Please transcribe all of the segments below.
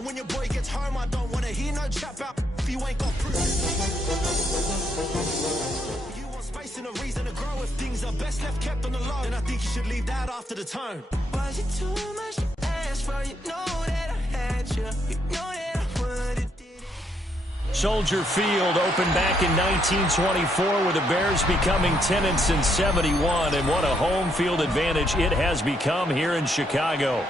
And when your boy gets home, I don't want to hear no chat about if you ain't got proof. You want space and a reason to grow. If things are best left kept on the low, then I think you should leave that after the tone. Was it too much to ask for? You know that I had you. You know that I would. Soldier Field opened back in 1924 with the Bears becoming 10-71, and what a home field advantage it has become here in Chicago.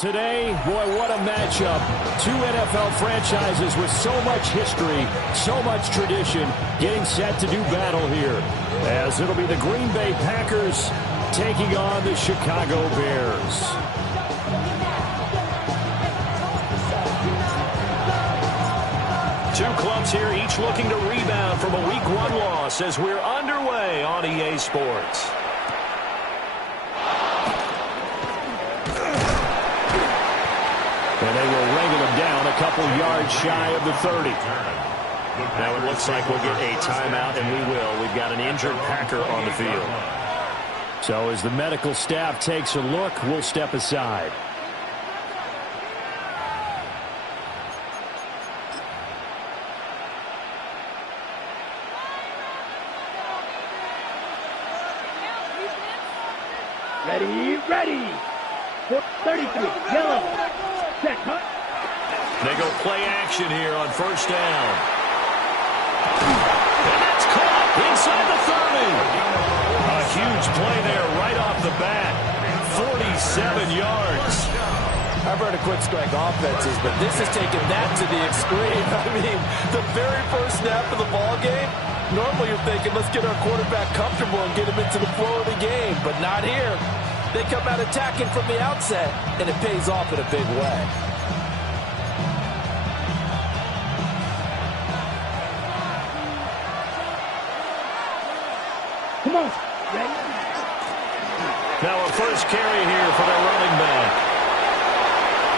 Today, boy, what a matchup. Two NFL franchises with so much history, so much tradition, getting set to do battle here, as it'll be the Green Bay Packers taking on the Chicago Bears. Two clubs here, each looking to rebound from a Week 1 loss as we're underway on EA Sports. And they will wrangle him down a couple yards shy of the 30. Now it looks like we'll get a timeout, and we will. We've got an injured Packer on the field. So as the medical staff takes a look, we'll step aside. Ready. 33, yellow. Set, cut. They go play action here on first down. And that's caught inside the 30. A huge play there right off the bat. 47 yards. I've heard of quick strike offenses, but this has taken that to the extreme. I mean, the very first snap of the ball game, normally you're thinking, let's get our quarterback comfortable and get him into the flow of the game, but not here. They come out attacking from the outset, and it pays off in a big way. Come on. Ready? Now a first carry here for their running back.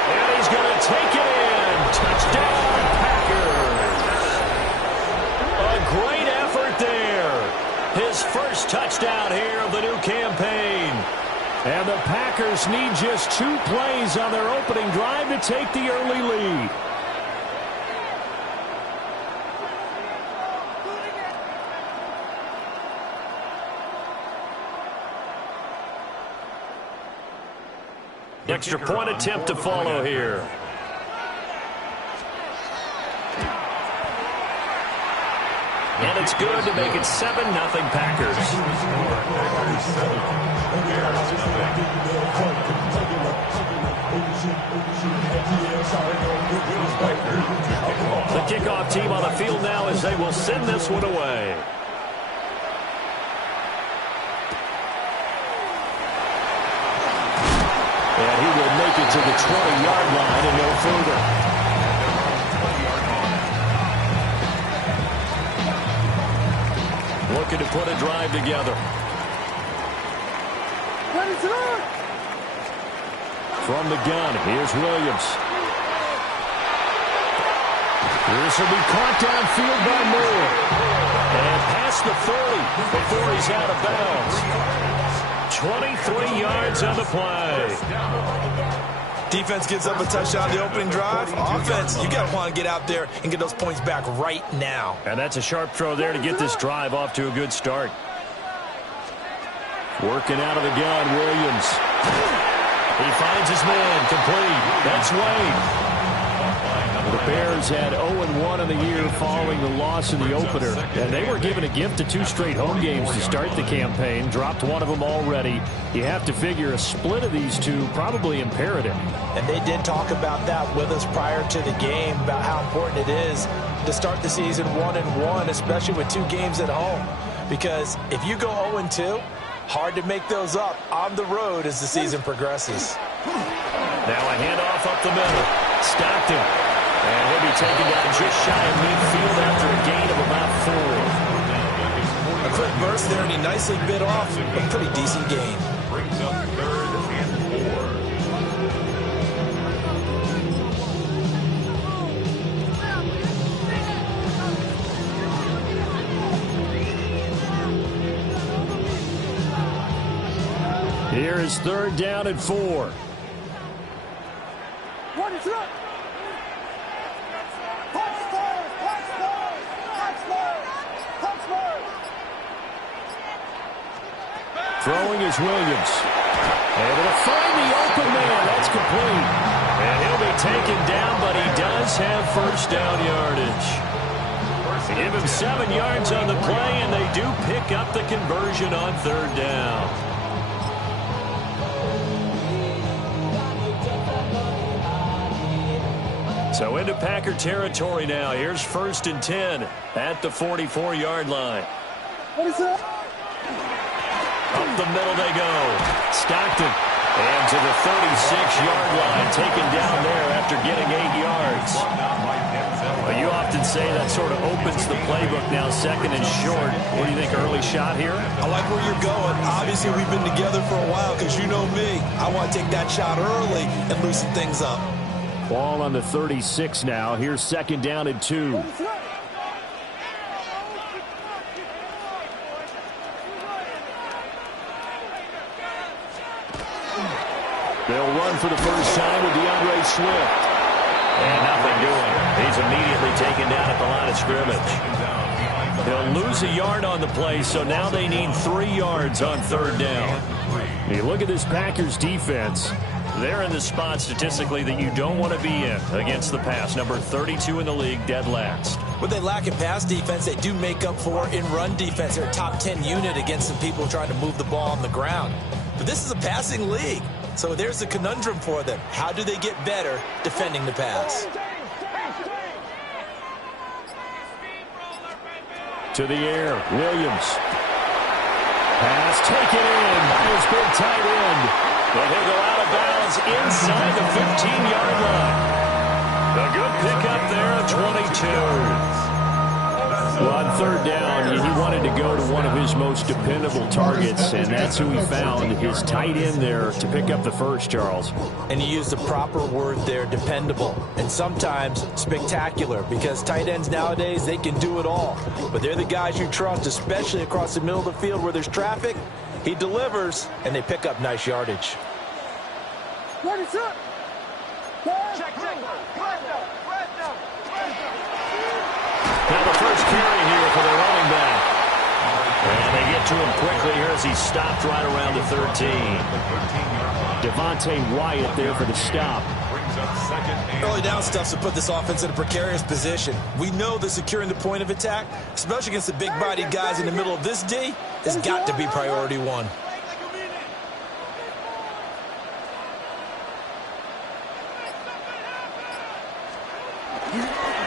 And he's going to take it in. Touchdown, Packers. A great effort there. His first touchdown here of the new campaign. And the Packers need just 2 plays on their opening drive to take the early lead. Extra point attempt to follow here. And it's good to make it 7-0 Packers. The kickoff team on the field now as they will send this one away. And he will make it to the 20-yard line and no further. Looking to put a drive together. From the gun, here's Williams. This will be caught downfield by Moore. And past the 30 before he's out of bounds. 23 yards on the play. Defense gives up a touchdown the opening drive. Offense, you got to want to get out there and get those points back right now. And that's a sharp throw there to get this drive off to a good start. Working out of the gun, Williams. He finds his man, complete. That's Wade. The Bears had 0-1 in the year following the loss in the opener, and they were given a gift of 2 straight home games to start the campaign. Dropped one of them already. You have to figure a split of these two probably imperative. And they did talk about that with us prior to the game, about how important it is to start the season 1-1, especially with 2 games at home. Because if you go 0-2, hard to make those up on the road as the season progresses. Now a handoff up the middle. Stockton. And he'll be taken down just shy of midfield after a gain of about 4. A quick burst there, and he nicely bit off a pretty decent gain. Brings up 3rd and 4. Here is 3rd down and 4. What is up? Throwing is Williams. Able to find the open man. That's complete. And he'll be taken down, but he does have first down yardage. They give him 7 yards on the play, and they do pick up the conversion on third down. So into Packer territory now. Here's 1st and 10 at the 44-yard line. What is that? Up the middle they go. Stockton. And to the 36-yard line. Taken down there after getting 8 yards. Well, you often say that sort of opens the playbook now, 2nd and short. What do you think, early shot here? I like where you're going. Obviously, we've been together for a while because you know me. I want to take that shot early and loosen things up. Ball on the 36 now. Here's 2nd down and 2. They'll run for the first time with DeAndre Swift. And nothing doing. He's immediately taken down at the line of scrimmage. They'll lose a yard on the play, so now they need 3 yards on third down. You look at this Packers defense. They're in the spot statistically that you don't want to be in against the pass. Number 32 in the league, dead last. What they lack in pass defense, they do make up for in run defense. They're a top 10 unit against some people trying to move the ball on the ground. But this is a passing league. So there's a conundrum for them. How do they get better defending the pass? To the air, Williams. Pass taken in by his big tight end. But he'll go out of bounds inside the 15-yard line. A good pickup there at 22. Well, on third down, he wanted to go to one of his most dependable targets, and that's who he found, his tight end there, to pick up the first, Charles. And he used the proper word there, dependable, and sometimes spectacular, because tight ends nowadays, they can do it all. But they're the guys you trust, especially across the middle of the field where there's traffic. He delivers, and they pick up nice yardage. What is up? Now the first carry here for the running back. And they get to him quickly here as he stopped right around the 13. Devontae Wyatt there for the stop. Early down stuff to put this offense in a precarious position. We know that securing the point of attack, especially against the big-bodied guys in the middle of this D, has got to be priority one.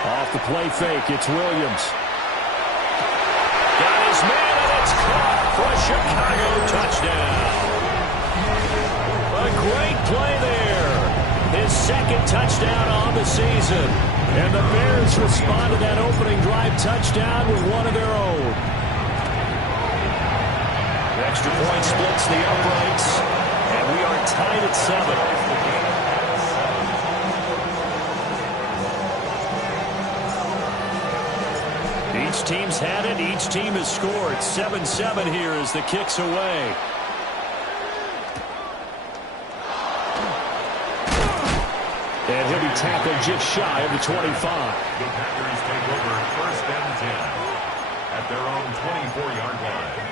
Off the play fake, it's Williams. Got his man, and it's caught for a Chicago touchdown. A great play there. His 2nd touchdown on the season. And the Bears respond to that opening drive touchdown with one of their own. The extra point splits the uprights, and we are tied at 7. Each team's had it. Each team has scored. 7-7 here as the kick's away. And he'll be tackled just shy of the 25. The Packers take over 1st and 10 at their own 24-yard line.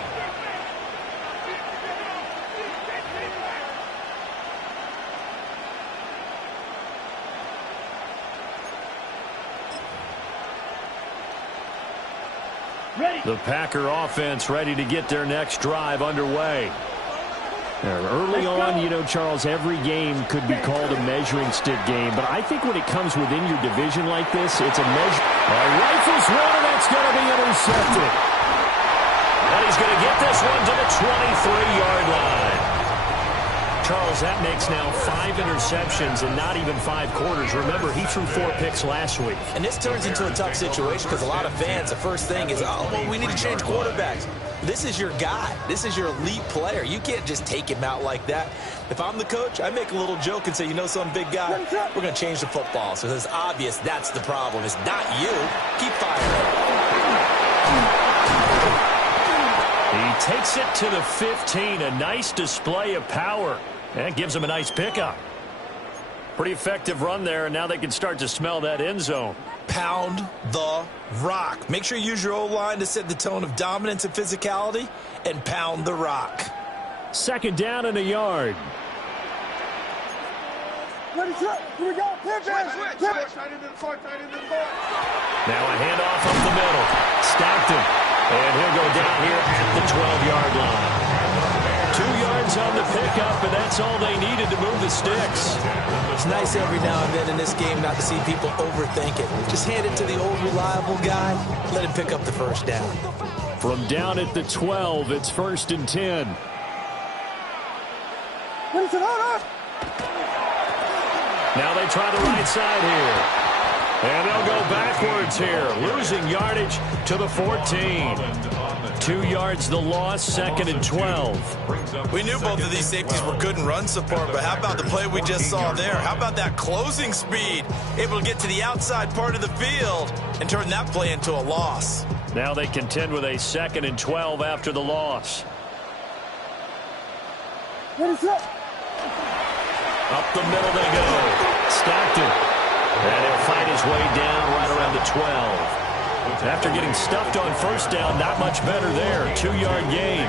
The Packer offense ready to get their next drive underway. Early on, you know, Charles, every game could be called a measuring stick game. But I think when it comes within your division like this, it's a measure. Rifles one, and that's going to be intercepted. And he's going to get this one to the 23-yard line. Charles, that makes now 5 interceptions in not even 5 quarters. Remember, he threw 4 picks last week. And this turns into a tough situation because a lot of fans, the first thing is, oh, well, we need to change quarterbacks. This is your guy. This is your elite player. You can't just take him out like that. If I'm the coach, I make a little joke and say, you know, some big guy, we're going to change the football. So it's obvious that's the problem. It's not you. Keep firing. He takes it to the 15. A nice display of power. That gives him a nice pickup. Pretty effective run there, and now they can start to smell that end zone. Pound the rock. Make sure you use your O-line to set the tone of dominance and physicality, and pound the rock. Second down and a yard. Ready, set. Here we go. Pivot. Now a handoff up the middle. Stockton. And he'll go down here at the 12-yard line. 2 yards on the pickup, and that's all they needed to move the sticks. It's nice every now and then in this game not to see people overthink it. Just hand it to the old reliable guy. Let him pick up the first down. From down at the 12, it's 1st and 10. Ready, set. Hold on. Now they try the right side here. And they'll go backwards here, losing yardage to the 14. 2 yards the loss, 2nd and 12. We knew both of these safeties were good in run support, but how about the play we just saw there? How about that closing speed? Able to get to the outside part of the field and turn that play into a loss. Now they contend with a 2nd and 12 after the loss. Ready, set. Up the middle they go. Stockton. And he'll find his way down right around the 12. After getting stuffed on first down, not much better there. 2-yard gain.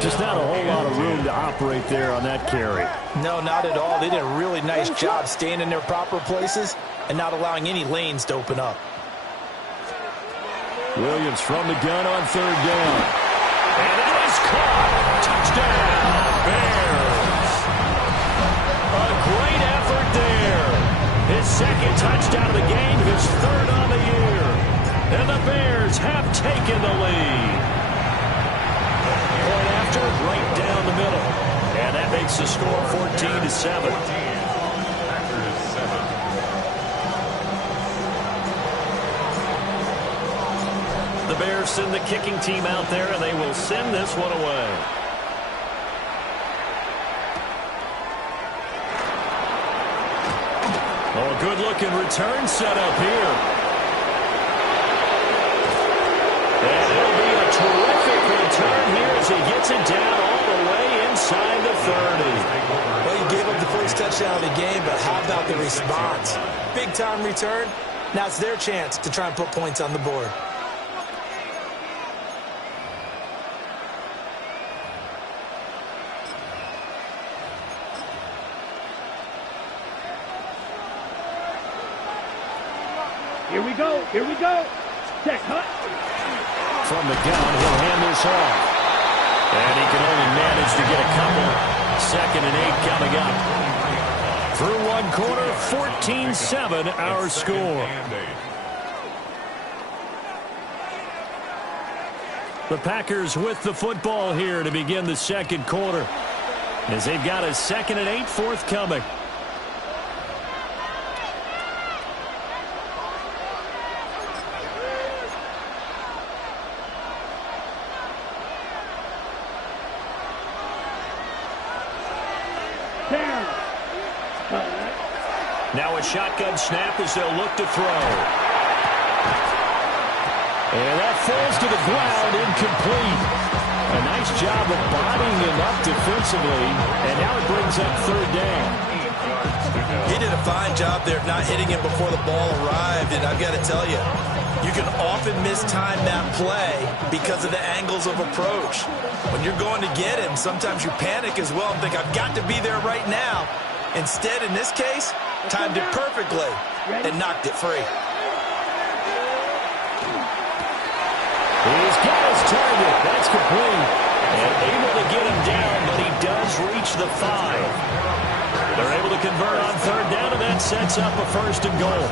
Just not a whole lot of room to operate there on that carry. No, not at all. They did a really nice job staying in their proper places and not allowing any lanes to open up. Williams from the gun on 3rd down. And it is caught. Touchdown, Bears. A great effort there. His 2nd touchdown of the game, his 3rd on the year. And the Bears have taken the lead. Point after, right down the middle. And that makes the score 14-7. The Bears send the kicking team out there, and they will send this one away. Oh, good-looking return set up here. And it'll be a terrific return here as he gets it down all the way inside the 30. Well, you gave up the first touchdown of the game, but how about the response? Big-time return. Now it's their chance to try and put points on the board. Here we go. Here we go. Check, hut. From the gun, he'll hand this off. And he can only manage to get a couple. 2nd and 8 coming up. Through one quarter, 14-7 our score. The Packers with the football here to begin the 2nd quarter. As they've got a 2nd and 8 forthcoming. Now a shotgun snap as they'll look to throw. And that falls to the ground, incomplete. A nice job of bodying him up defensively, and now it brings up 3rd down. He did a fine job there of not hitting him before the ball arrived, and I've got to tell you, you can often mistime that play because of the angles of approach. When you're going to get him, sometimes you panic as well and think, I've got to be there right now. Instead, in this case, timed it perfectly and knocked it free. He's got his target. That's complete. And able to get him down, but he does reach the 5. They're able to convert on 3rd down, and that sets up a 1st and goal.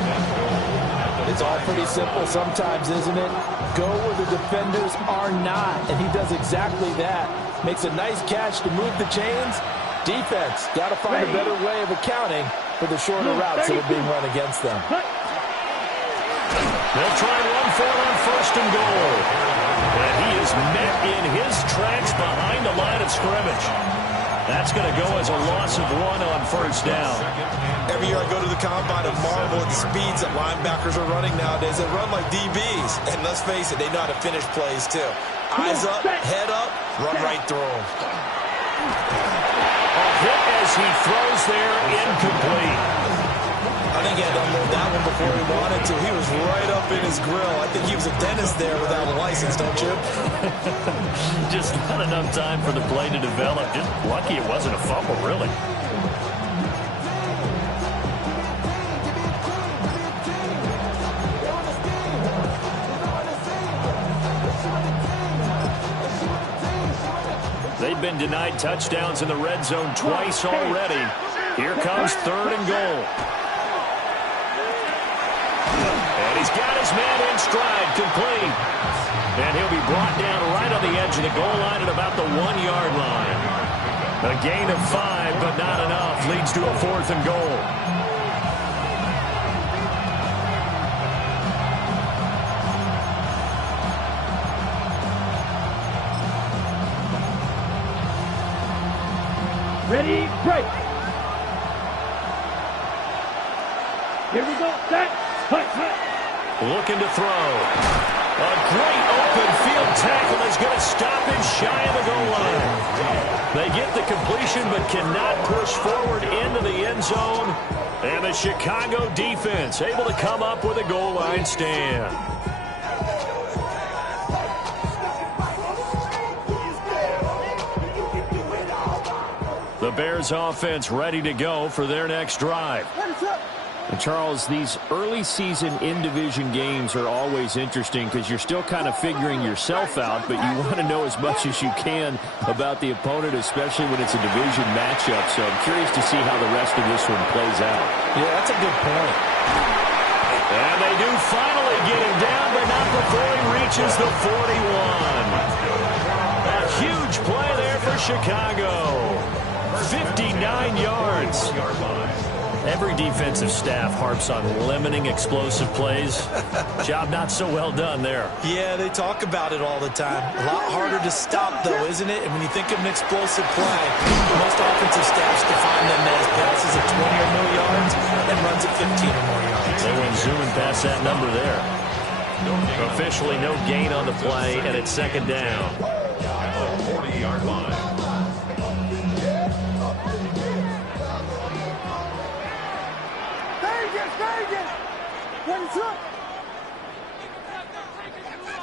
It's all pretty simple sometimes, isn't it? Go where the defenders are not, and he does exactly that. Makes a nice catch to move the chains. Defense, got to find a better way of accounting for the shorter routes that are being run against them. They'll try and run for it on 1st and goal. And he is met in his tracks behind the line of scrimmage. That's going to go as a loss of 1 on 1st down. Every year I go to the combine and marvel at the speeds that linebackers are running nowadays. They run like DBs. And let's face it, they know how to finish plays too. Eyes up, head up, run right through them. A hit as he throws there, incomplete. think he had to unload that one before he wanted to. He was right up in his grill. I think he was a dentist there without a license, don't you? Just not enough time for the play to develop. Just lucky it wasn't a fumble, really. They've been denied touchdowns in the red zone twice already. Here comes 3rd and goal. And he's got his man in stride, complete. And he'll be brought down right on the edge of the goal line at about the 1-yard line. A gain of 5, but not enough. Leads to a 4th and goal. Ready, break. Here we go, set, hut, hut. Looking to throw. A great open field tackle is going to stop him shy of the goal line. They get the completion but cannot push forward into the end zone. And the Chicago defense able to come up with a goal line stand. The Bears offense ready to go for their next drive. And Charles, these early season in-division games are always interesting because you're still kind of figuring yourself out, but you want to know as much as you can about the opponent, especially when it's a division matchup. So I'm curious to see how the rest of this one plays out. Yeah, that's a good point. And they do finally get him down, but not before he reaches the 41. A huge play there for Chicago. 59 yards. Every defensive staff harps on limiting explosive plays. Job not so well done there. Yeah, they talk about it all the time. A lot harder to stop, though, isn't it? And when you think of an explosive play, most offensive staffs define them as passes of 20 or more yards and runs of 15 or more yards. They went zooming past that number there. Officially no gain on the play, and it's 2nd down. At the 40-yard line. Vegas! What is up?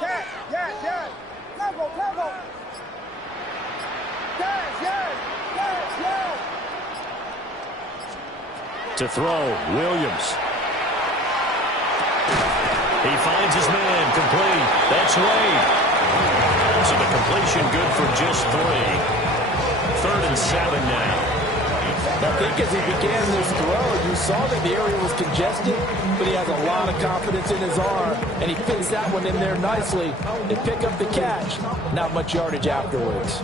Yeah. Level. Yeah. To throw, Williams. He finds his man, complete. That's Wade. So the completion good for just 3. 3rd and 7 now. I think as he began this throw, you saw that the area was congested, but he has a lot of confidence in his arm, and he fits that one in there nicely and pick up the catch. Not much yardage afterwards.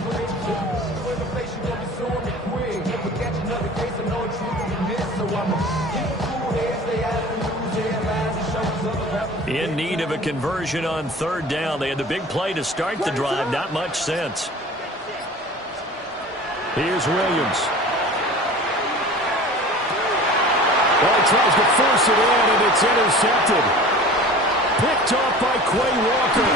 In need of a conversion on 3rd down. They had the big play to start the drive. Not much sense. Here's Williams. Well, he tries to force it in, and it's intercepted. Picked off by Quay Walker.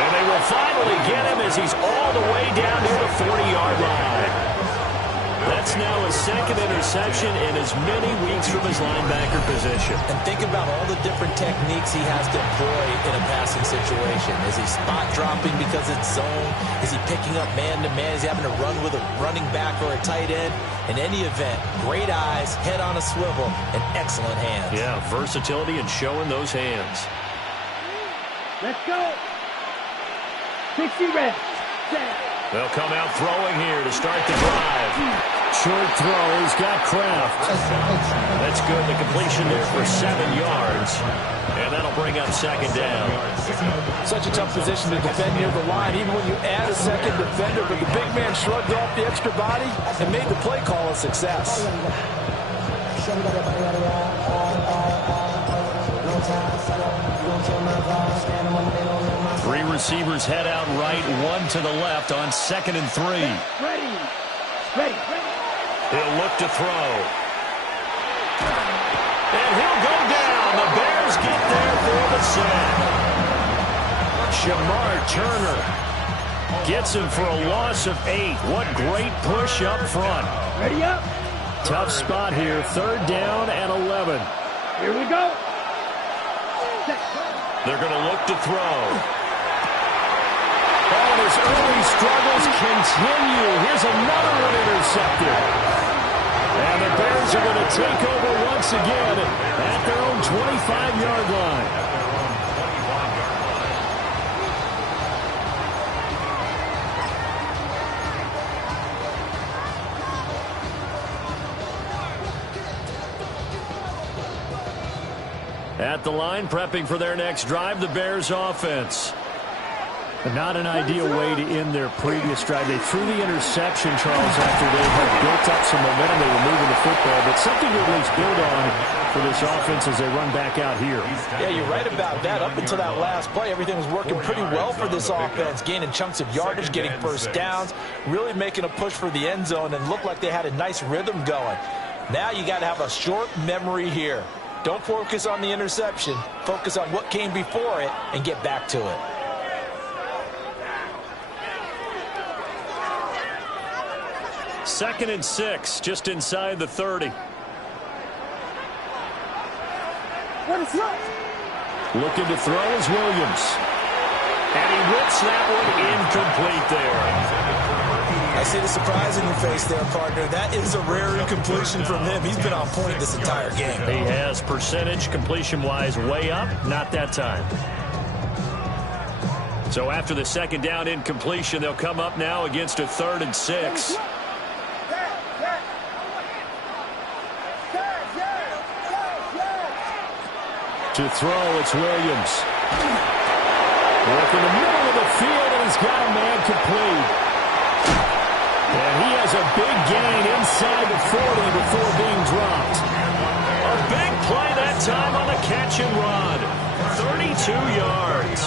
And they will finally get him as he's all the way down to the 40-yard line. That's now his 2nd interception in as many weeks from his linebacker position. And think about all the different techniques he has to employ in a passing situation. Is he spot dropping because it's zone? Is he picking up man-to-man? Is he having to run with a running back or a tight end? In any event, great eyes, head on a swivel, and excellent hands. Yeah, versatility and showing those hands. Let's go. 60 reps. They'll come out throwing here to start the drive. Short throw. He's got Kraft. That's good. The completion there for 7 yards. And that'll bring up 2nd down. Such a tough position to defend near the line, even when you add a 2nd defender, but the big man shrugged off the extra body and made the play call a success. 3 receivers head out right, 1 to the left on 2nd and 3. Ready. He'll look to throw. And he'll go down. The Bears get there for the sack. Shamar Turner gets him for a loss of 8. What great push up front. Ready up. Tough spot here. 3rd down and 11. Here we go. They're going to look to throw. Oh, his early struggles continue. Here's another one intercepted. And the Bears are going to take over once again at their own 25-yard line. At the line, prepping for their next drive, the Bears offense. Not an ideal way to end their previous drive. They threw the interception, Charles, after they had built up some momentum. They were moving the football, but something to at least build on for this offense as they run back out here. Yeah, you're right about that. Up until that last play, everything was working pretty well for this offense, gaining chunks of yardage, getting first downs, really making a push for the end zone, and looked like they had a nice rhythm going. Now you got to have a short memory here. Don't focus on the interception. Focus on what came before it and get back to it. Second and 6, just inside the 30. Looking to throw is Williams. And he whips that one incomplete there. I see the surprise in your face there, partner. That is a rare incompletion from him. He's been on point this entire game. He has percentage completion-wise way up. Not that time. So after the second down incompletion, they'll come up now against a 3rd and 6. To throw, it's Williams. Working the middle of the field, and he's got a man complete. And he has a big gain inside the 40 before being dropped. A big play that time on the catch and run. 32 yards.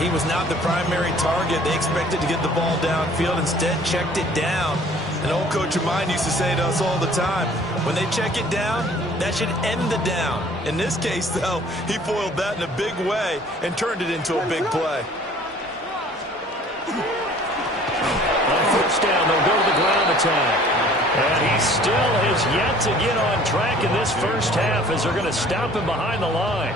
He was not the primary target. They expected to get the ball downfield. Instead, checked it down. An old coach of mine used to say to us all the time, when they check it down, that should end the down. In this case, though, he foiled that in a big way and turned it into a big play. On first down, they'll go to the ground attack. And he still has yet to get on track in this first half as they're going to stop him behind the line.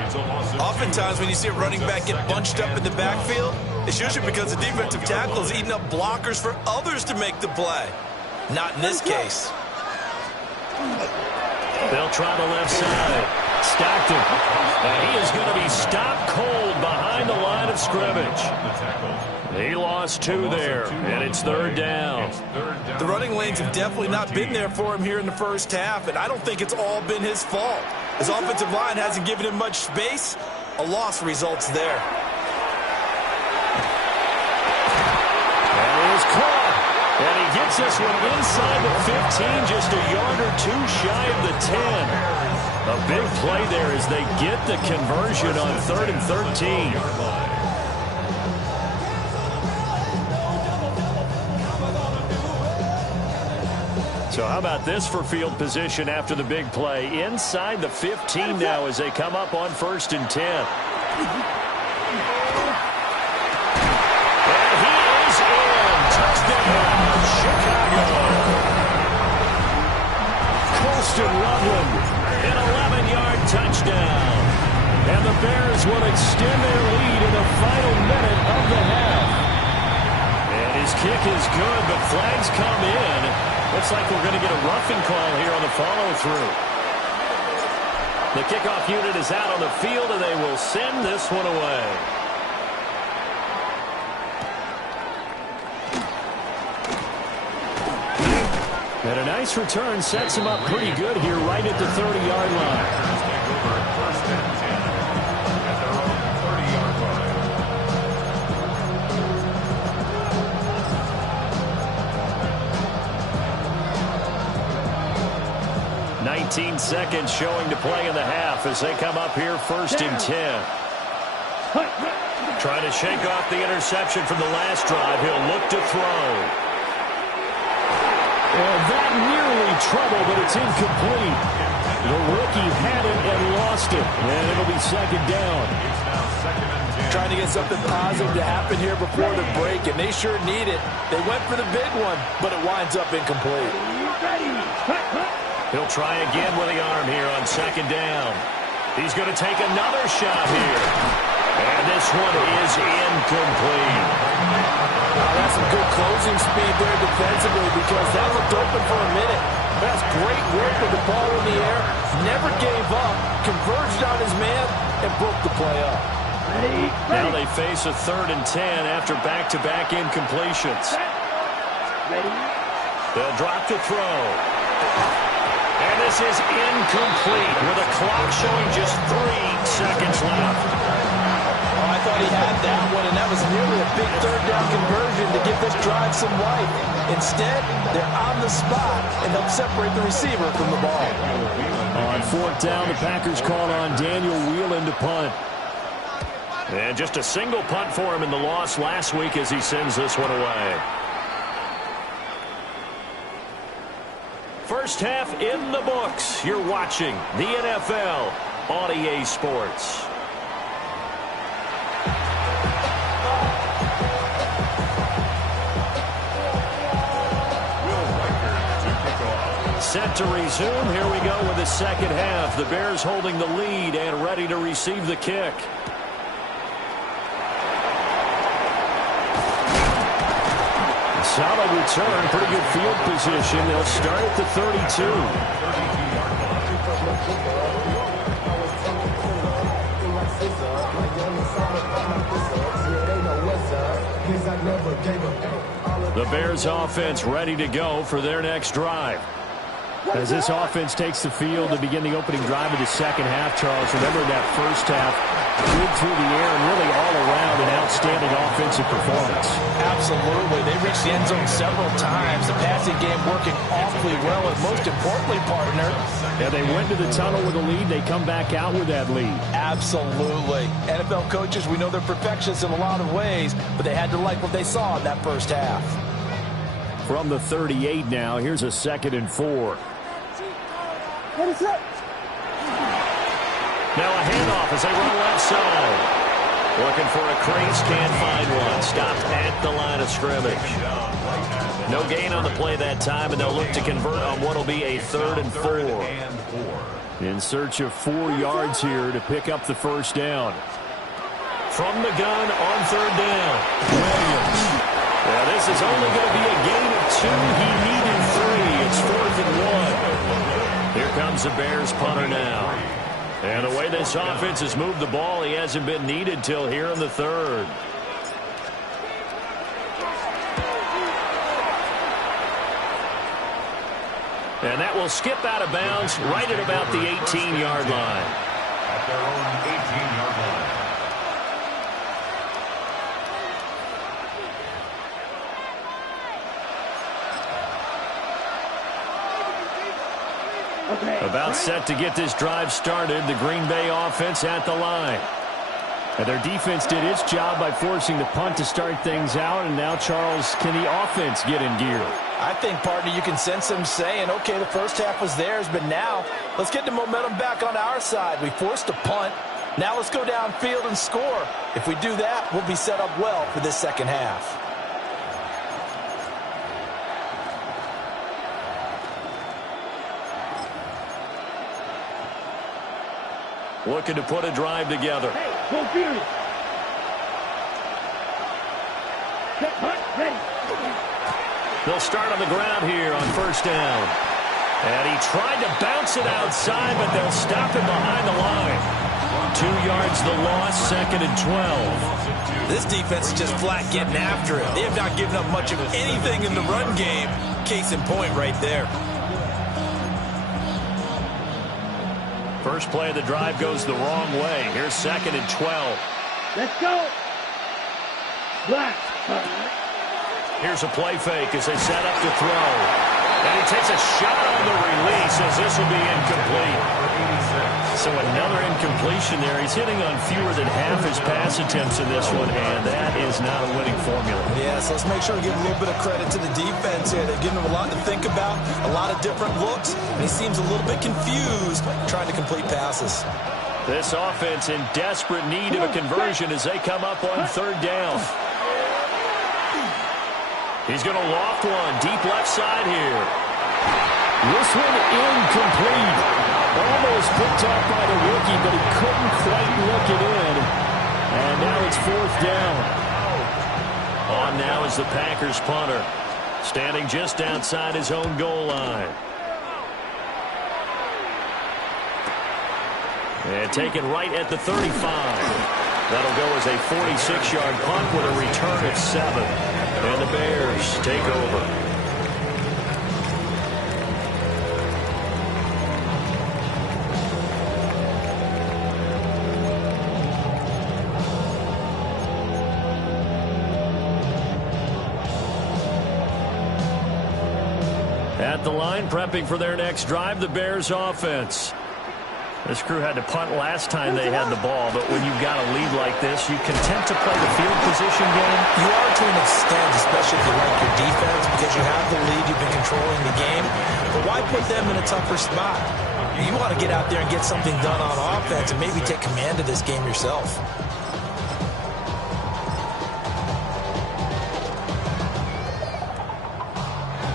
Oftentimes when you see a running back get bunched up in the backfield, it's usually because the defensive tackle is eating up blockers for others to make the play. Not in this case. They'll try the left side. Stockton. And he is going to be stopped cold behind the line of scrimmage. He lost 2 there, and it's 3rd down. The running lanes have definitely not been there for him here in the first half, and I don't think it's all been his fault. His offensive line hasn't given him much space. A loss results there. And it is caught. And he gets this one inside the 15, just a yard or 2 shy of the 10. A big play there as they get the conversion on 3rd and 13. So how about this for field position after the big play? Inside the 15 now as they come up on 1st and 10. And he is in. Touchdown, Chicago. Colston Loveland, an 11-yard touchdown. And the Bears will extend their lead in the final minute of the half. And his kick is good, but flags come in. Looks like we're going to get a roughing call here on the follow-through. The kickoff unit is out on the field, and they will send this one away. And a nice return sets him up pretty good here right at the 30-yard line. 19 seconds showing to play in the half as they come up here 1st and 10. Trying to shake off the interception from the last drive. He'll look to throw. And that nearly trouble, but it's incomplete. The rookie had it and lost it. And it'll be 2nd down. Trying to get something positive to happen here before the break, and they sure need it. They went for the big one, but it winds up incomplete. He'll try again with the arm here on 2nd down. He's going to take another shot here. And this one is incomplete. That's some good closing speed there defensively because that looked open for a minute. That's great work with the ball in the air. Never gave up, converged on his man, and broke the play up. Now they face a 3rd and 10 after back-to-back incompletions. They'll drop to throw. And this is incomplete with a clock showing just 3 seconds left. Oh, I thought he had that one, and that was nearly a big 3rd down conversion to give this drive some life. Instead, they're on the spot, and they'll separate the receiver from the ball. On 4th down, the Packers call on Daniel Whelan to punt. And just a single punt for him in the loss last week as he sends this one away. First half in the books. You're watching the NFL on EA Sports. Set to resume. Here we go with the second half. The Bears holding the lead and ready to receive the kick. Solid return, pretty good field position. They'll start at the 32. The Bears offense ready to go for their next drive. As this offense takes the field to begin the opening drive of the second half, Charles, remember that first half, good through the air and really all around an outstanding offensive performance. Absolutely. They reached the end zone several times. The passing game working awfully well, and most importantly, partner. Yeah, they went to the tunnel with a lead. They come back out with that lead. Absolutely. NFL coaches, we know they're perfectionists in a lot of ways, but they had to like what they saw in that first half. From the 38 now, here's a 2nd and 4. Now a handoff as they run left side. Looking for a crease, can't find one. Stopped at the line of scrimmage. No gain on the play that time, and they'll look to convert on what will be a 3rd and 4. In search of 4 yards here to pick up the first down. From the gun on 3rd down. Williams. Well, this is only going to be a gain of 2. He needed 3. It's 4th and 1. Here comes the Bears punter now. And the way this offense has moved the ball, he hasn't been needed till here in the 3rd. And that will skip out of bounds right at about the 18-yard line. At their own 18-yard line. About set to get this drive started. The Green Bay offense at the line. And their defense did its job by forcing the punt to start things out. And now, Charles, can the offense get in gear? I think, partner, you can sense them saying, okay, the first half was theirs, but now let's get the momentum back on our side. We forced a punt. Now let's go downfield and score. If we do that, we'll be set up well for this second half. Looking to put a drive together. Hey, go Fury. Set, punt, ready. They'll start on the ground here on 1st down. And he tried to bounce it outside, but they'll stop him behind the line. 2 yards the loss, 2nd and 12. This defense is just flat getting after it. They have not given up much of anything in the run game. Case in point right there. First play of the drive goes the wrong way. Here's 2nd and 12. Let's go. Black. Here's a play fake as they set up to throw. And he takes a shot on the release as this will be incomplete. So another incompletion there. He's hitting on fewer than half his pass attempts in this one, and that is not a winning formula. Yeah, so let's make sure we give a little bit of credit to the defense here. They've given him a lot to think about, a lot of different looks, and he seems a little bit confused trying to complete passes. This offense in desperate need of a conversion as they come up on 3rd down. He's going to loft one deep left side here. This one incomplete. Almost was picked off by the rookie, but he couldn't quite look it in. And now it's 4th down. On now is the Packers punter, standing just outside his own goal line. And taken right at the 35. That'll go as a 46-yard punt with a return of 7. And the Bears take over. At the line, prepping for their next drive, the Bears offense. This crew had to punt last time they had the ball, but when you've got a lead like this, you content to play the field position game? You are to an extent, especially if you like your defense, because you have the lead, you've been controlling the game. But why put them in a tougher spot? You want to get out there and get something done on offense and maybe take command of this game yourself.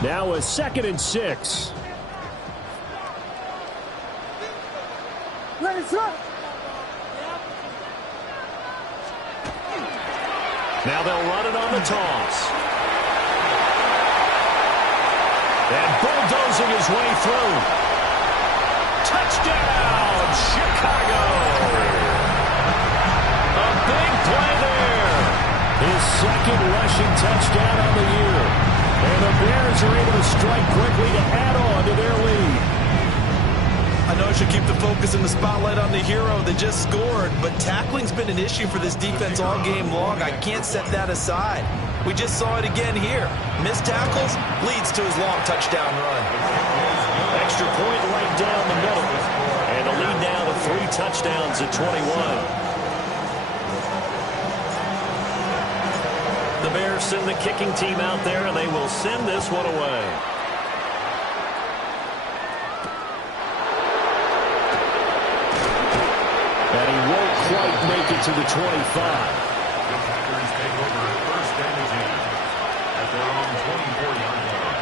Now a 2nd and 6. Now they'll run it on the toss. And bulldozing his way through. Touchdown, Chicago! A big play there. His 2nd rushing touchdown on the year. And the Bears are able to strike quickly to add on to their lead. I know I should keep the focus and the spotlight on the hero that just scored, but tackling's been an issue for this defense all game long. I can't set that aside. We just saw it again here. Missed tackles leads to his long touchdown run. Extra point right down the middle. And a lead now to 3 touchdowns at 21. The Bears send the kicking team out there, and they will send this one away. And he won't quite make it to the 25. The Packers take over 1st and 10 at their own 24-yard line.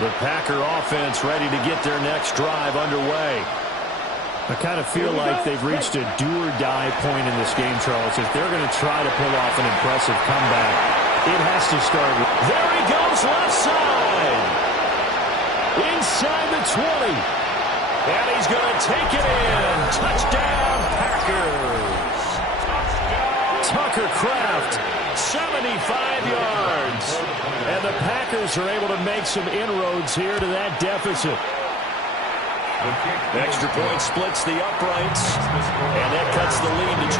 The Packer offense ready to get their next drive underway. I kind of feel like they've reached a do-or-die point in this game, Charles. If they're going to try to pull off an impressive comeback, it has to start with... There he goes, left side. Inside the 20. And he's going to take it in. Touchdown, Packers. Tucker Kraft, 75 yards. And the Packers are able to make some inroads here to that deficit. Extra point splits the uprights, and that cuts the lead to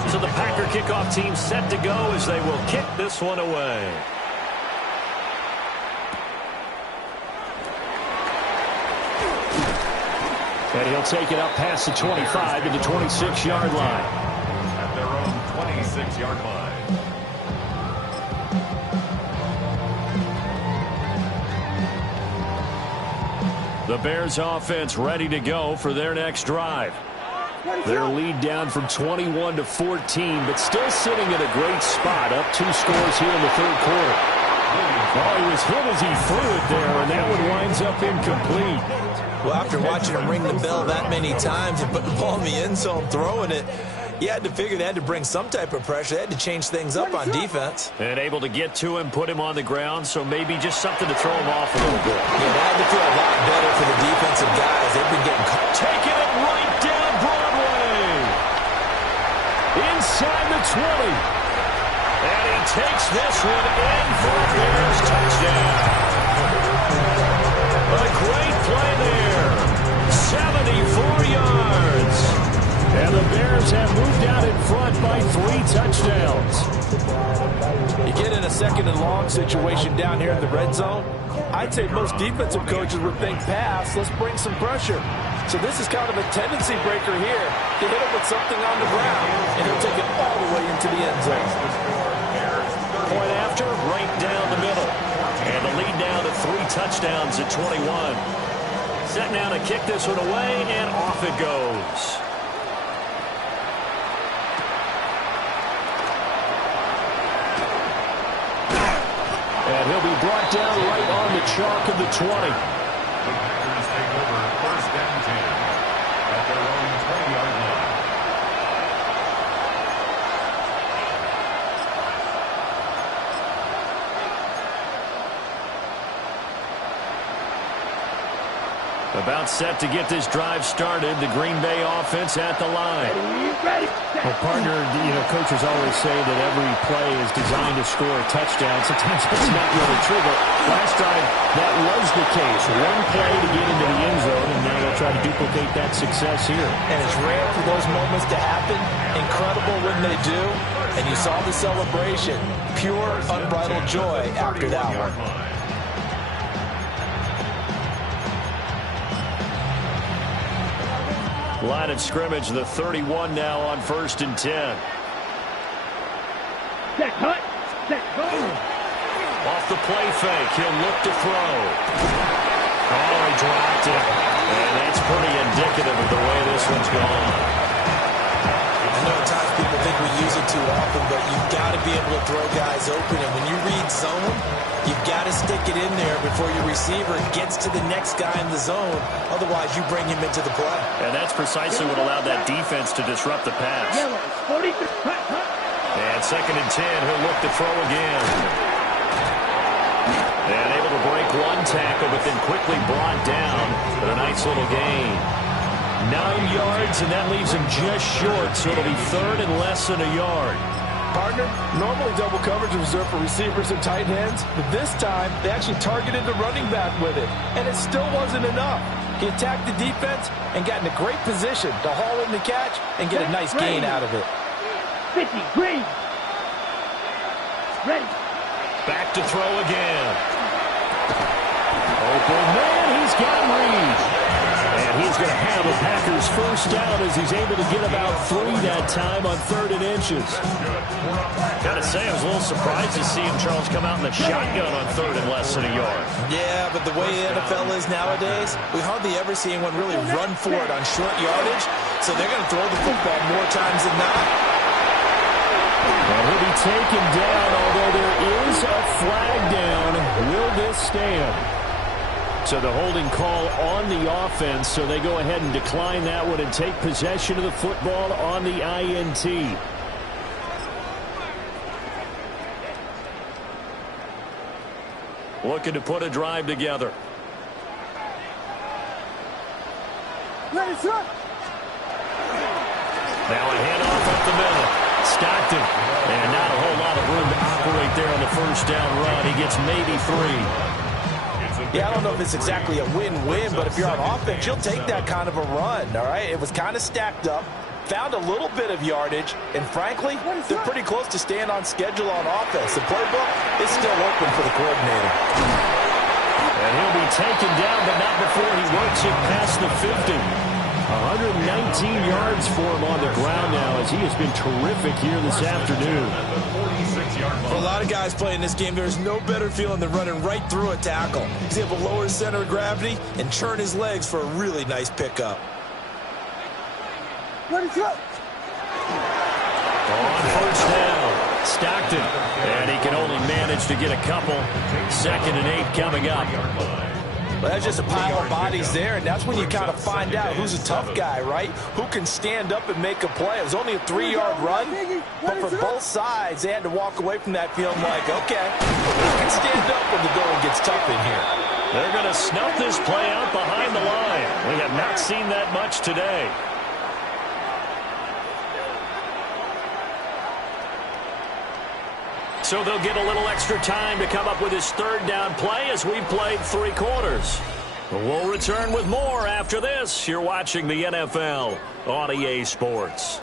28-14. So the Packer kickoff team set to go as they will kick this one away. And he'll take it up past the 25 to the 26-yard line. At their own 26-yard line. The Bears offense ready to go for their next drive. Their lead down from 21 to 14, but still sitting in a great spot, up 2 scores here in the 3rd quarter. Oh, he was hit as he threw it there, and that one winds up incomplete. Well, after watching him ring the bell that many times and putting the ball in the end zone, throwing it, you had to figure they had to bring some type of pressure. They had to change things up on defense. And able to get to him, put him on the ground, so maybe just something to throw him off a little bit. Yeah, that had to feel a lot better for the defensive guys. They've been getting caught. Taking it right down Broadway. Inside the 20. And he takes this one in for a Bears touchdown. A great play there. 74 yards. And the Bears have moved out in front by 3 touchdowns. You get in a 2nd and long situation down here in the red zone. I'd say most defensive coaches would think pass. Let's bring some pressure. So this is kind of a tendency breaker here to hit him with something on the ground, and he'll take it all the way into the end zone. Point after, right down the middle. And the lead now to 3 touchdowns at 21. set now to kick this one away, and off it goes. And he'll be brought down right on the chalk of the 20. The Packers take over first and 10 at their own 20-yard line. About set to get this drive started. The Green Bay offense at the line. Well, partner, coaches always say that every play is designed to score a touchdown. Sometimes it's not really true, but last drive, that was the case. One play to get into the end zone, and now they'll try to duplicate that success here. And it's rare for those moments to happen. Incredible when they do. And you saw the celebration. Pure, unbridled joy after that one. Line of scrimmage, the 31 now on first and 10. Set, hut. Set, go. Off the play fake, he'll look to throw. Oh, he dropped it. And that's pretty indicative of the way this one's gone. I know at times people think we use it too often, but you've got to be able to throw guys open. And when you read zone, you've got to stick it in there before your receiver gets to the next guy in the zone. Otherwise, you bring him into the play. And that's precisely what allowed that defense to disrupt the pass. Yellow, 43, hut, hut. And second and 10, he'll look to throw again. And able to break one tackle, but then quickly brought down for a nice little gain. 9 yards, and that leaves him just short, so it'll be third and less than a yard. Partner, normally double coverage is reserved for receivers and tight ends, but this time they actually targeted the running back with it, and it still wasn't enough. He attacked the defense and got in a great position to haul in the catch and get a nice gain out of it. 50, green. Ready. Back to throw again. Open man, he's got Reed. And he's going to have a Packers first down as he's able to get about 3 that time on 3rd and inches. Got to say, I was a little surprised to see him, Charles, come out in the shotgun on 3rd and less than a yard. Yeah, but the way the NFL is nowadays, we hardly ever see anyone really run for it on short yardage, so they're going to throw the football more times than not. And he'll be taken down, although there is a flag down. Will this stand? So the holding call on the offense, so they go ahead and decline that one and take possession of the football on the INT. Looking to put a drive together. Let it run. Now a handoff up the middle. Stockton. And not a whole lot of room to operate there on the first down run. He gets maybe 3. Yeah, I don't know if it's exactly a win-win, but if you're on offense, you'll take that kind of a run, all right? It was kind of stacked up, found a little bit of yardage, and frankly, they're pretty close to staying on schedule on offense. The playbook is still open for the coordinator. And he'll be taken down, but not before he works it past the 50. 119 yards for him on the ground now as he has been terrific here this afternoon. For a lot of guys playing this game, there's no better feeling than running right through a tackle. He's able to lower his center of gravity and turn his legs for a really nice pickup. Let it go. On first down, Stockton. And he can only manage to get a couple. 2nd and 8 coming up. Well, that's just a pile of bodies there, and that's when you kind of find out who's a tough guy, right? Who can stand up and make a play. It was only a 3-yard run, but for both sides, they had to walk away from that feeling like, okay, we can stand up when the going gets tough in here. They're going to snuff this play out behind the line. We have not seen that much today. So they'll get a little extra time to come up with his 3rd down play as we played 3 quarters. We'll return with more after this. You're watching the NFL on EA Sports.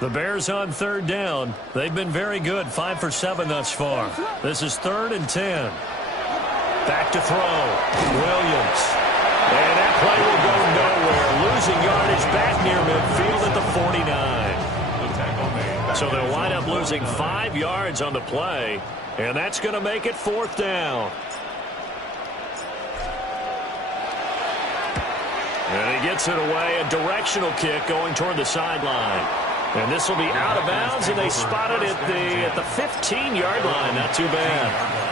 The Bears on 3rd down. They've been very good, 5 for 7 thus far. This is 3rd and 10. Back to throw. Williams. And that play will go nowhere. Losing yardage back near midfield at the 49. So they'll wind up losing 5 yards on the play, and that's going to make it 4th down. And he gets it away, a directional kick going toward the sideline. And this will be out of bounds, and they spot it at the 15-yard line. Not too bad.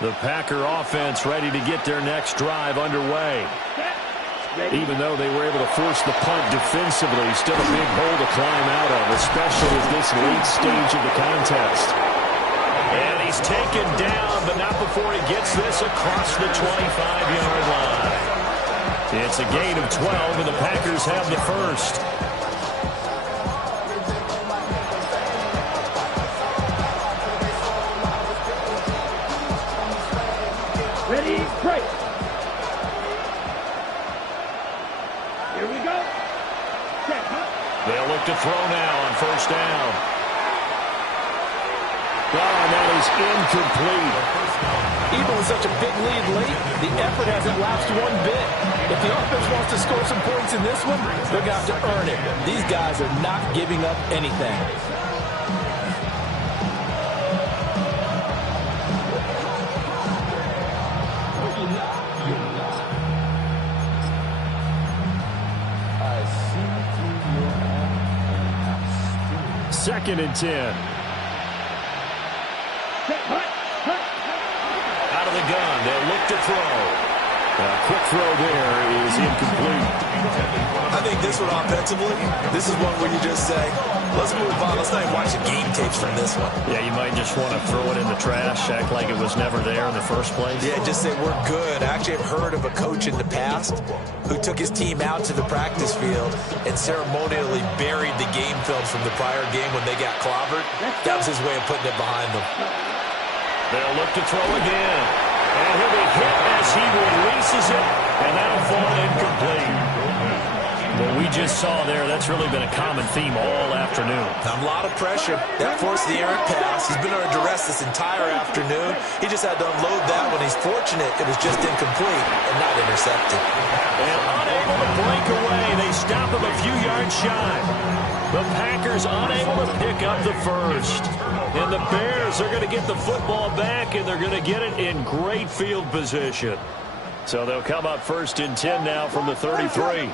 The Packer offense ready to get their next drive underway. Even though they were able to force the punt defensively, still a big hole to climb out of, especially at this late stage of the contest. And he's taken down, but not before he gets this across the 25-yard line. It's a gain of 12, and the Packers have the first. Ready, break. Here we go. Set, huh? They'll look to throw now on 1st down. And that is incomplete. Even with such a big lead late, the effort hasn't lapsed one bit. If the offense wants to score some points in this one, they're going to have to earn it. These guys are not giving up anything. Second and 10. Out of the gun. They'll look to throw. A quick throw there is incomplete. I think this one offensively, this is one where you just say, let's move on. Let's not even watch the game tapes from this one. Yeah, you might just want to throw it in the trash, act like it was never there in the first place. Yeah, just say we're good. I actually have heard of a coach in the past who took his team out to the practice field and ceremonially buried the game films from the prior game when they got clobbered. That was his way of putting it behind them. They'll look to throw again. And he'll be hit as he releases it, and that'll fall incomplete. What we just saw there, that's really been a common theme all afternoon. A lot of pressure. That forced the errant pass. He's been under duress this entire afternoon. He just had to unload that one. He's fortunate it was just incomplete and not intercepted. And unable to break away, they stop him a few yards shy. The Packers unable to pick up the first. And the Bears are going to get the football back, and they're going to get it in great field position. So they'll come up 1st and 10 now from the 33.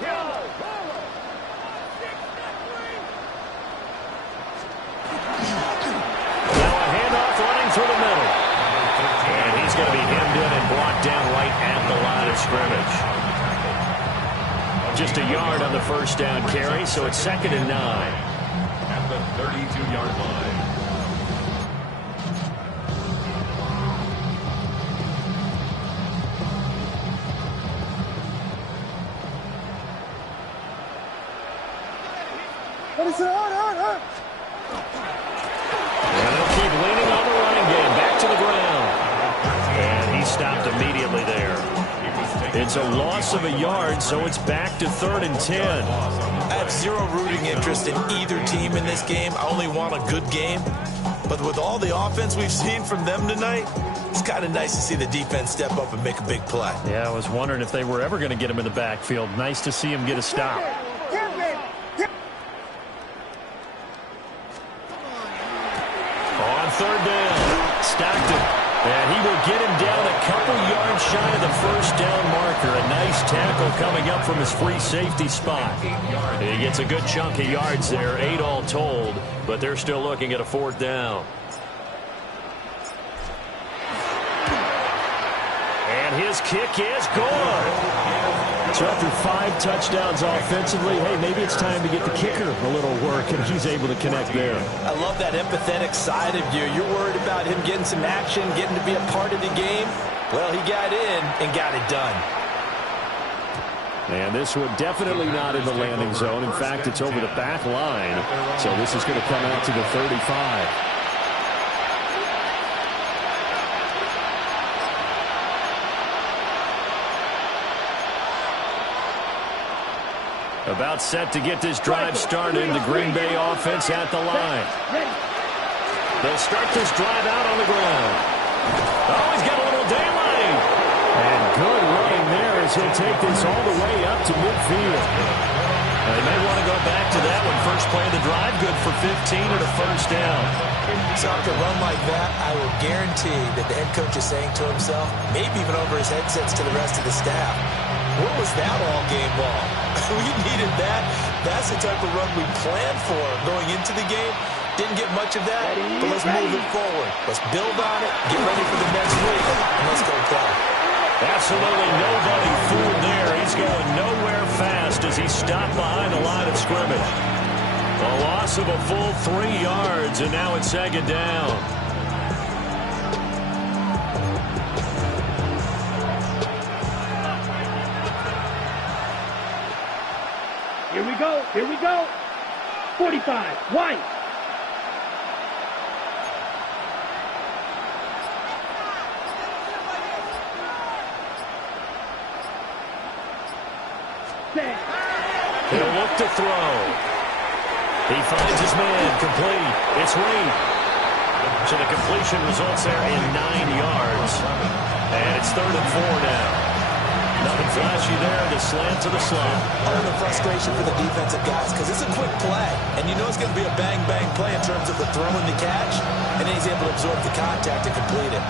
Through the middle. And he's going to be hemmed in and blocked down right at the line of scrimmage. Just a yard on the 1st down carry, so it's 2nd and 9. At the 32-yard line. What is it? And they'll keep leaning on the running game. Back to the ground. And he stopped immediately there. It's a loss of a yard, so it's back to 3rd and 10. I have zero rooting interest in either team in this game. I only want a good game. But with all the offense we've seen from them tonight, it's kind of nice to see the defense step up and make a big play. Yeah, I was wondering if they were ever going to get him in the backfield. Nice to see him get a stop. On 3rd down, Stockton. And he will get him down a couple yards shy of the 1st down marker. A nice tackle coming up from his free safety spot. He gets a good chunk of yards there, 8 all told, but they're still looking at a 4th down. And his kick is good. So after 5 touchdowns offensively, hey, maybe it's time to get the kicker a little work, and he's able to connect there. I love that empathetic side of you. You're worried about him getting some action, getting to be a part of the game. Well, he got in and got it done. And this one definitely not in the landing zone. In fact, it's over the back line. So this is going to come out to the 35. About set to get this drive started. The Green Bay offense at the line. They'll start this drive out on the ground. Oh, he's got a little daylight. And good running there as as he'll take this all the way up to midfield. They may want to go back to that one. First play of the drive, good for 15 and a first down. So after a run like that, I will guarantee that the head coach is saying to himself, maybe even over his headsets to the rest of the staff, what was that all game long? We needed that. That's the type of run we planned for going into the game. Didn't get much of that, but let's move it forward. Let's build on it, get ready for the next week, and let's go play. Absolutely nobody fooled there. He's going nowhere fast as he stopped behind the line of scrimmage. A loss of a full 3 yards, and now it's second down. Here we go. Here we go. 45. White. He'll look to throw. He finds his man, complete. It's Reed. So the completion results there in 9 yards. And it's 3rd and 4 now. Nothing flashy there, the slant to the slot. Oh, the frustration for the defensive guys, because it's a quick play. And you know it's going to be a bang-bang play in terms of the throw and the catch. And then he's able to absorb the contact and complete it.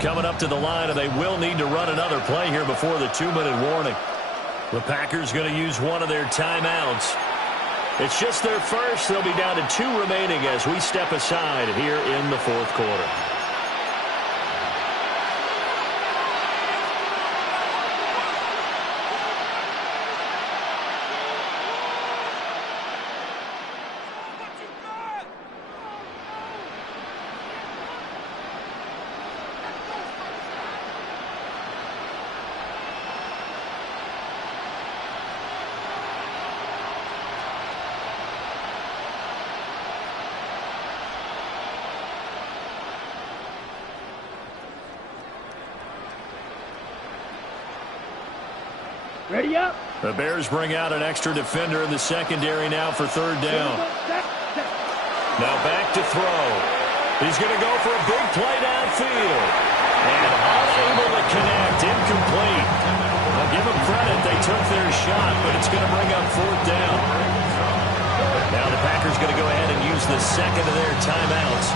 Coming up to the line, and they will need to run another play here before the 2-minute warning. The Packers going to use one of their timeouts. It's just their first. They'll be down to 2 remaining as we step aside here in the 4th quarter. Ready up. The Bears bring out an extra defender in the secondary now for 3rd down. Now back to throw. He's going to go for a big play downfield. And unable to connect. Incomplete. I'll give them credit. They took their shot, but it's going to bring up 4th down. Now the Packers going to go ahead and use the second of their timeouts.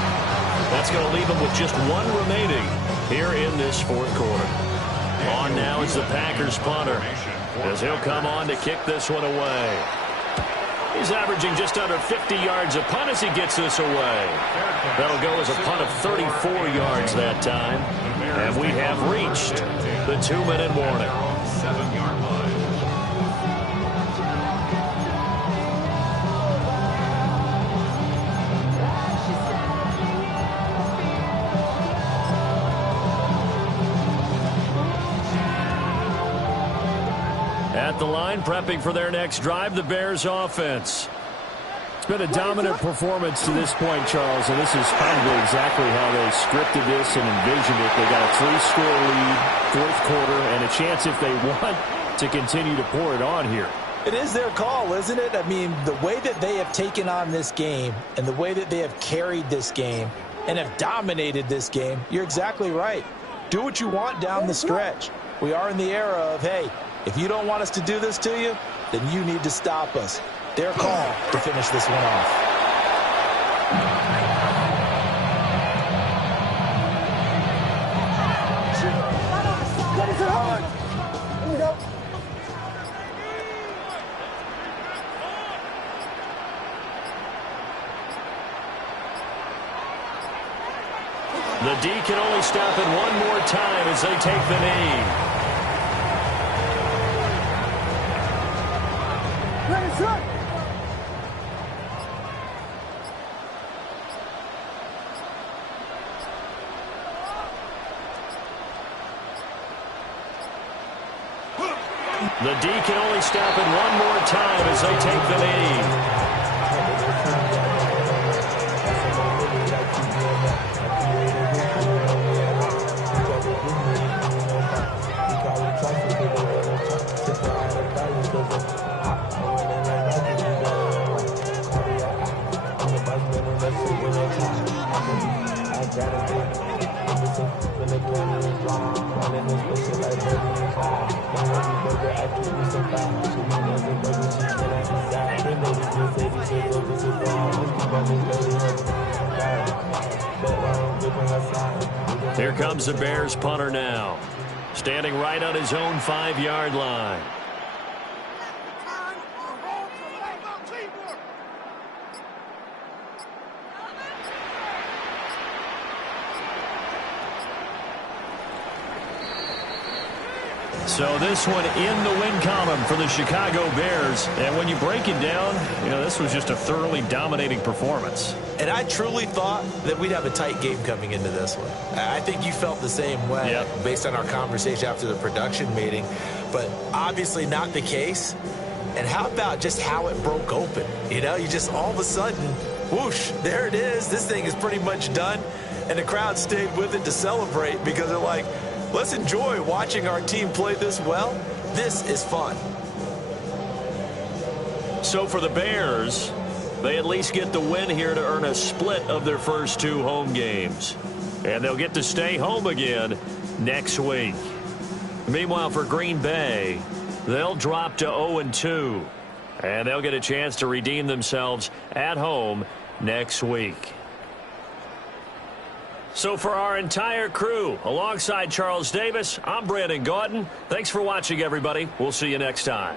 That's going to leave them with just 1 remaining here in this 4th quarter. On now is the Packers punter, as he'll come on to kick this one away. He's averaging just under 50 yards a punt as he gets this away. That'll go as a punt of 34 yards that time. And we have reached the 2-minute warning. 7-yard line. At the line, prepping for their next drive, the Bears offense. It's been a dominant performance to this point, Charles, and this is probably exactly how they scripted this and envisioned it. They got a 3-score lead, 4th quarter, and a chance if they want to continue to pour it on here. It is their call, isn't it? I mean, the way that they have taken on this game and the way that they have carried this game and have dominated this game, you're exactly right. Do what you want down the stretch. We are in the era of, hey, if you don't want us to do this to you, then you need to stop us. Their call to finish this one off. The D can only stop it one more time as they take the knee. The D can only stop it one more time as they take the knee. Here comes the Bears punter now, standing right on his own 5-yard line. So this one in the win column for the Chicago Bears. And when you break it down, this was just a thoroughly dominating performance. And I truly thought that we'd have a tight game coming into this one. I think you felt the same way based on our conversation after the production meeting. But obviously not the case. And how about just how it broke open? You just all of a sudden, whoosh, there it is. This thing is pretty much done. And the crowd stayed with it to celebrate because they're like, let's enjoy watching our team play this well. This is fun. So for the Bears, they at least get the win here to earn a split of their first 2 home games. And they'll get to stay home again next week. Meanwhile, for Green Bay, they'll drop to 0-2. And they'll get a chance to redeem themselves at home next week. So for our entire crew, alongside Charles Davis, I'm Brandon Gaudin. Thanks for watching, everybody. We'll see you next time.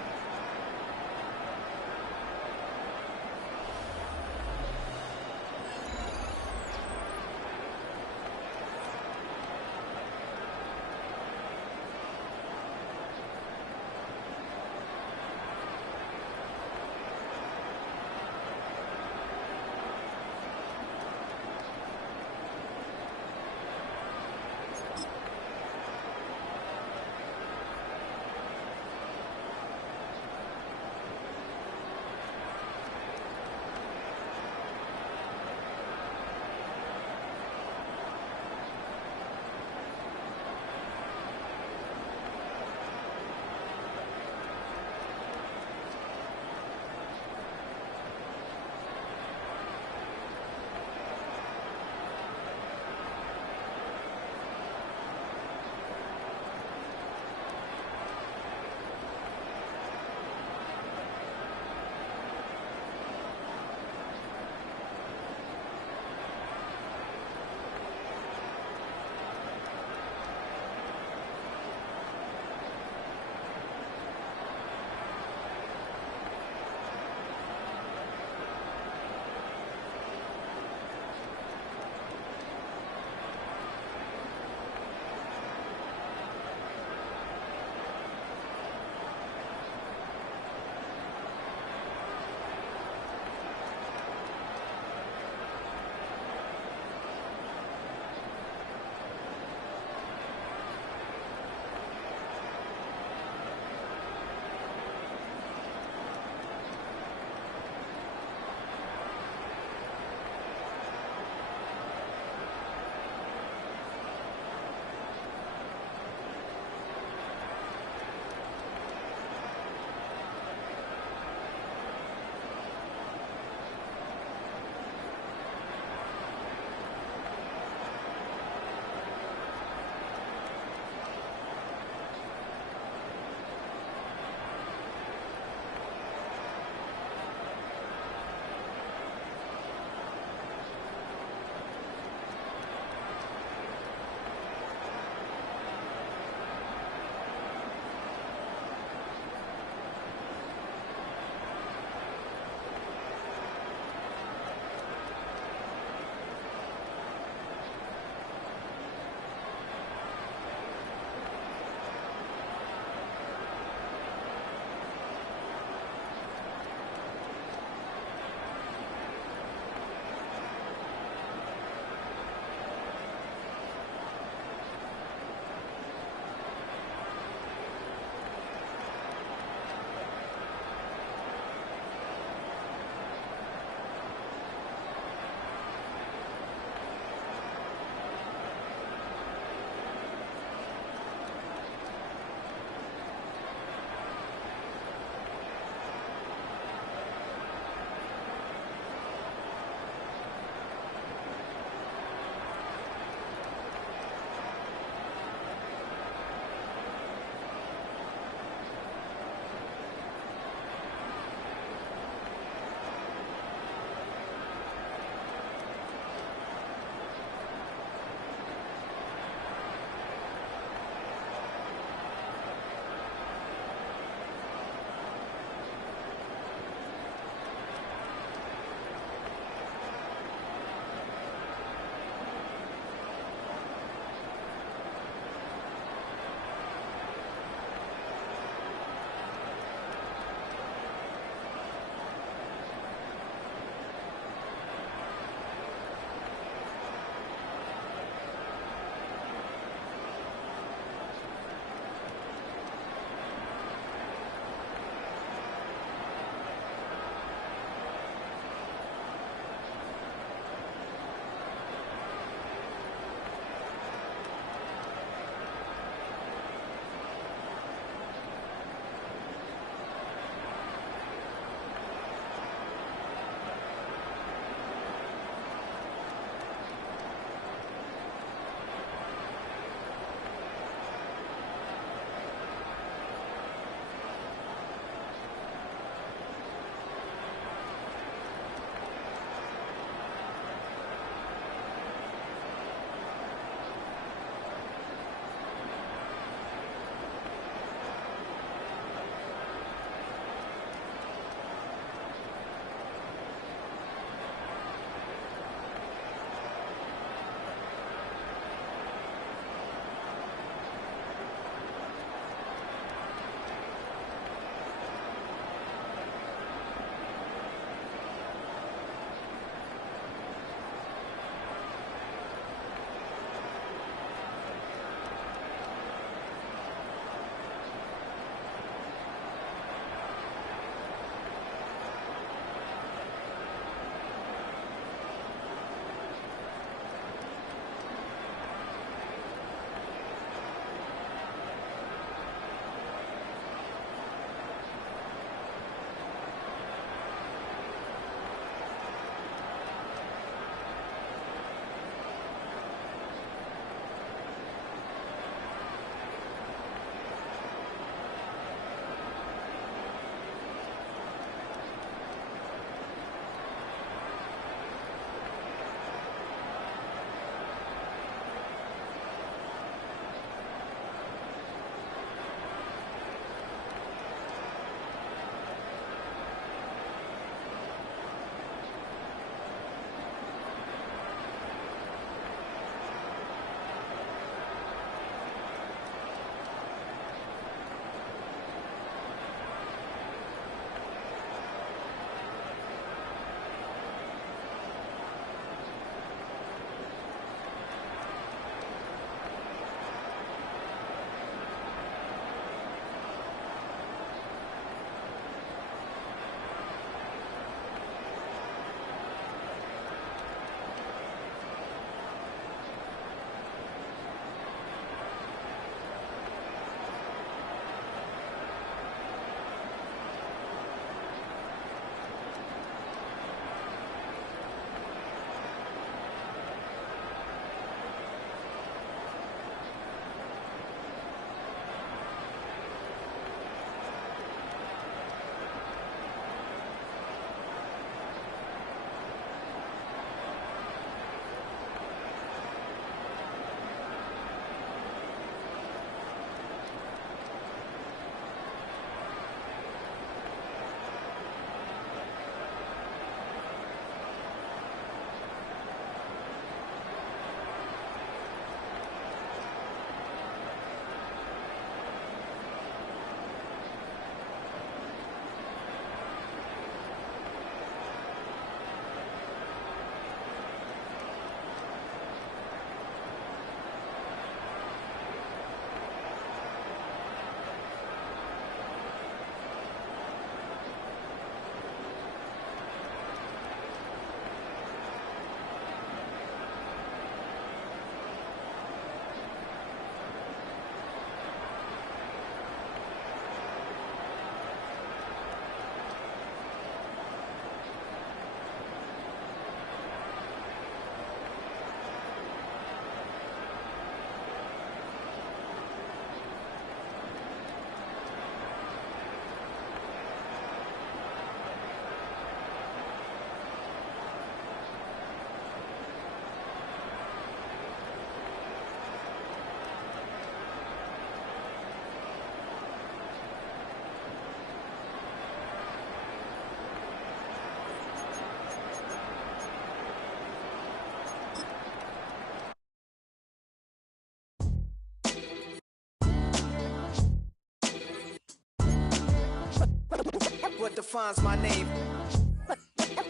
What defines my name?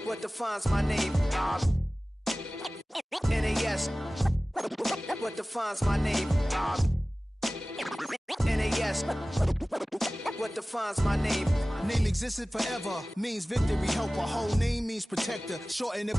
What defines my name? NAS. What defines my name? NAS. What defines my name? Name existed forever, means victory, helper. Whole name means protector. Shorten it by